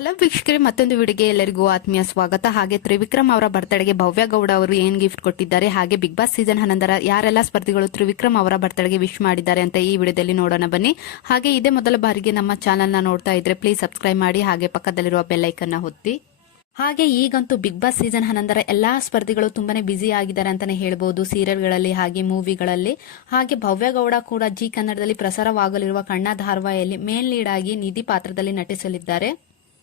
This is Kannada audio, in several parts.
ಹಲೋ ವೀಕ್ಷಕರೇ, ಮತ್ತೊಂದು ವಿಡಿಯೋಗೆ ಎಲ್ಲರಿಗೂ ಆತ್ಮೀಯ ಸ್ವಾಗತ. ಹಾಗೆ ತ್ರಿವಿಕ್ರಮ್ ಅವರ ಬರ್ತ್ಡೇಗೆ ಭವ್ಯ ಗೌಡ ಅವರು ಏನ್ ಗಿಫ್ಟ್ ಕೊಟ್ಟಿದ್ದಾರೆ, ಹಾಗೆ ಬಿಗ್ ಬಾಸ್ ಸೀಸನ್ 11 ಯಾರೆಲ್ಲ ಸ್ಪರ್ಧಿಗಳು ತ್ರಿವಿಕ್ರಮ್ ಅವರ ಬರ್ತ್ಡೇಗೆ ವಿಶ್ ಮಾಡಿದ್ದಾರೆ ಅಂತ ಈ ವಿಡಿಯೋದಲ್ಲಿ ನೋಡೋಣ ಬನ್ನಿ. ಹಾಗೆ ಇದೇ ಮೊದಲ ಬಾರಿಗೆ ನಮ್ಮ ಚಾನೆಲ್ ನ ನೋಡ್ತಾ ಇದ್ರೆ ಪ್ಲೀಸ್ ಸಬ್ಸ್ಕ್ರೈಬ್ ಮಾಡಿ, ಹಾಗೆ ಪಕ್ಕದಲ್ಲಿರುವ ಬೆಲ್ ಐಕನ್ ನ ಒತ್ತಿ. ಹಾಗೆ ಈಗಂತೂ ಬಿಗ್ ಬಾಸ್ ಸೀಸನ್ 11 ಎಲ್ಲಾ ಸ್ಪರ್ಧಿಗಳು ತುಂಬಾನೇ ಬ್ಯುಸಿ ಆಗಿದ್ದಾರೆ ಅಂತಾನೆ ಹೇಳ್ಬಹುದು, ಸೀರಿಯಲ್ಗಳಲ್ಲಿ ಹಾಗೆ ಮೂವಿಗಳಲ್ಲಿ. ಹಾಗೆ ಭವ್ಯ ಗೌಡ ಕೂಡ ಜಿ ಕನ್ನಡದಲ್ಲಿ ಪ್ರಸಾರವಾಗಲಿರುವ ಕಣ್ಣ ಧಾರಾವಾಹಿಯಲ್ಲಿ ಮೇನ್ ಲೀಡ್ ಆಗಿ ನಿಧಿ ಪಾತ್ರದಲ್ಲಿ ನಟಿಸಲಿದ್ದಾರೆ.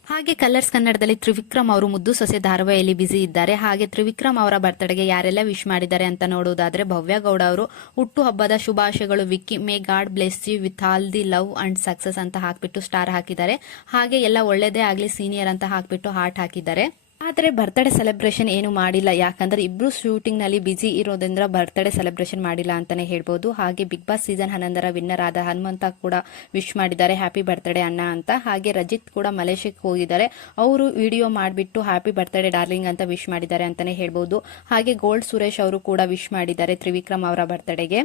ಹಾಗೆ ಕಲರ್ಸ್ ಕನ್ನಡದಲ್ಲಿ ತ್ರಿವಿಕ್ರಮ್ ಅವರು ಮುದ್ದು ಸೊಸೆ ಧಾರಾವಾಹಿಯಲ್ಲಿ ಬ್ಯುಸಿ ಇದ್ದಾರೆ. ಹಾಗೆ ತ್ರಿವಿಕ್ರಮ್ ಅವರ ಬರ್ತ್ಡೇಗೆ ಯಾರೆಲ್ಲ ವಿಶ್ ಮಾಡಿದ್ದಾರೆ ಅಂತ ನೋಡುವುದಾದ್ರೆ, ಭವ್ಯ ಗೌಡ ಅವರು ಹುಟ್ಟು ಹಬ್ಬದ ಶುಭಾಶಯಗಳು Vicky, may God bless you with all the love and success ಅಂತ ಹಾಕ್ಬಿಟ್ಟು ಸ್ಟಾರ್ ಹಾಕಿದ್ದಾರೆ. ಹಾಗೆ ಎಲ್ಲ ಒಳ್ಳೇದೇ ಆಗ್ಲಿ ಸೀನಿಯರ್ ಅಂತ ಹಾಕ್ಬಿಟ್ಟು ಹಾರ್ಟ್ ಹಾಕಿದ್ದಾರೆ. ಆದರೆ ಬರ್ತ್ಡೇ ಸೆಲೆಬ್ರೇಷನ್ ಏನು ಮಾಡಿಲ್ಲ, ಯಾಕಂದ್ರೆ ಇಬ್ರು ಶೂಟಿಂಗ್ ನಲ್ಲಿ ಬಿಸಿ ಇರೋದ್ರಿಂದ ಬರ್ತ್ಡೇ ಸೆಲೆಬ್ರೇಷನ್ ಮಾಡಿಲ್ಲ ಅಂತಾನೆ ಹೇಳ್ಬೋದು. ಹಾಗೆ ಬಿಗ್ ಬಾಸ್ ಸೀಸನ್ 11 ವಿನ್ನರ್ ಆದ ಹನುಮಂತ ಕೂಡ ವಿಶ್ ಮಾಡಿದ್ದಾರೆ ಹ್ಯಾಪಿ ಬರ್ತ್ಡೇ ಅಣ್ಣ ಅಂತ. ಹಾಗೆ ರಜಿತ್ ಕೂಡ ಮಲೇಷ್ಯಾಕ್ಕೆ ಹೋಗಿದ್ದಾರೆ, ಅವರು ವಿಡಿಯೋ ಮಾಡಿಬಿಟ್ಟು ಹ್ಯಾಪಿ ಬರ್ತ್ಡೇ ಡಾರ್ಲಿಂಗ್ ಅಂತ ವಿಶ್ ಮಾಡಿದ್ದಾರೆ ಅಂತಾನೆ ಹೇಳ್ಬೋದು. ಹಾಗೆ ಗೋಲ್ಡ್ ಸುರೇಶ್ ಅವರು ಕೂಡ ವಿಶ್ ಮಾಡಿದ್ದಾರೆ ತ್ರಿವಿಕ್ರಮ್ ಅವರ ಬರ್ತ್ಡೇಗೆ.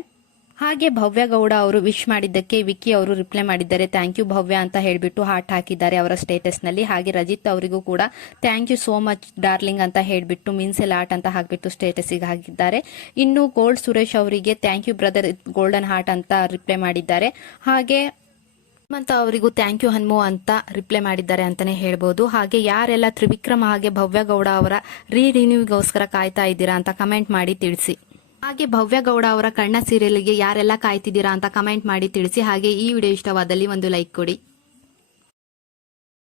ಹಾಗೆ ಭವ್ಯ ಗೌಡ ಅವರು ವಿಶ್ ಮಾಡಿದ್ದಕ್ಕೆ ವಿಕ್ಕಿ ಅವರು ರಿಪ್ಲೈ ಮಾಡಿದ್ದಾರೆ ಥ್ಯಾಂಕ್ ಯು ಭವ್ಯ ಅಂತ ಹೇಳ್ಬಿಟ್ಟು ಹಾರ್ಟ್ ಹಾಕಿದ್ದಾರೆ ಅವರ ಸ್ಟೇಟಸ್ ನಲ್ಲಿ. ಹಾಗೆ ರಜಿತ್ ಅವರಿಗೂ ಕೂಡ thank you so much darling ಅಂತ ಹೇಳ್ಬಿಟ್ಟು ಮೀನ್ಸೆಲ್ ಆರ್ಟ್ ಅಂತ ಹಾಕ್ಬಿಟ್ಟು ಸ್ಟೇಟಸ್ ಗೆ ಹಾಕಿದ್ದಾರೆ. ಇನ್ನು ಗೋಲ್ಡ್ ಸುರೇಶ್ ಅವರಿಗೆ thank you brother golden heart ಅಂತ ರಿಪ್ಲೈ ಮಾಡಿದ್ದಾರೆ. ಹಾಗೆ ಹನುಮಂತ ಅವರಿಗೂ ಥ್ಯಾಂಕ್ ಯು ಹನುಮು ಅಂತ ರಿಪ್ಲೈ ಮಾಡಿದ್ದಾರೆ ಅಂತಾನೆ ಹೇಳ್ಬೋದು. ಹಾಗೆ ಯಾರೆಲ್ಲ ತ್ರಿವಿಕ್ರಮ್ ಹಾಗೆ ಭವ್ಯ ಗೌಡ ಅವರ ರಿನ್ಯೂಗೋಸ್ಕರ ಕಾಯ್ತಾ ಇದ್ದೀರಾ ಅಂತ ಕಮೆಂಟ್ ಮಾಡಿ ತಿಳಿಸಿ. ಹಾಗೆ ಭವ್ಯ ಗೌಡ ಅವರ ಕಣ್ಣ ಸೀರಿಯಲ್ಗೆ ಯಾರೆಲ್ಲ ಕಾಯ್ತಿದ್ದೀರಾ ಅಂತ ಕಮೆಂಟ್ ಮಾಡಿ ತಿಳಿಸಿ. ಹಾಗೆ ಈ ವಿಡಿಯೋ ಇಷ್ಟವಾದಲ್ಲಿ ಒಂದು ಲೈಕ್ ಕೊಡಿ.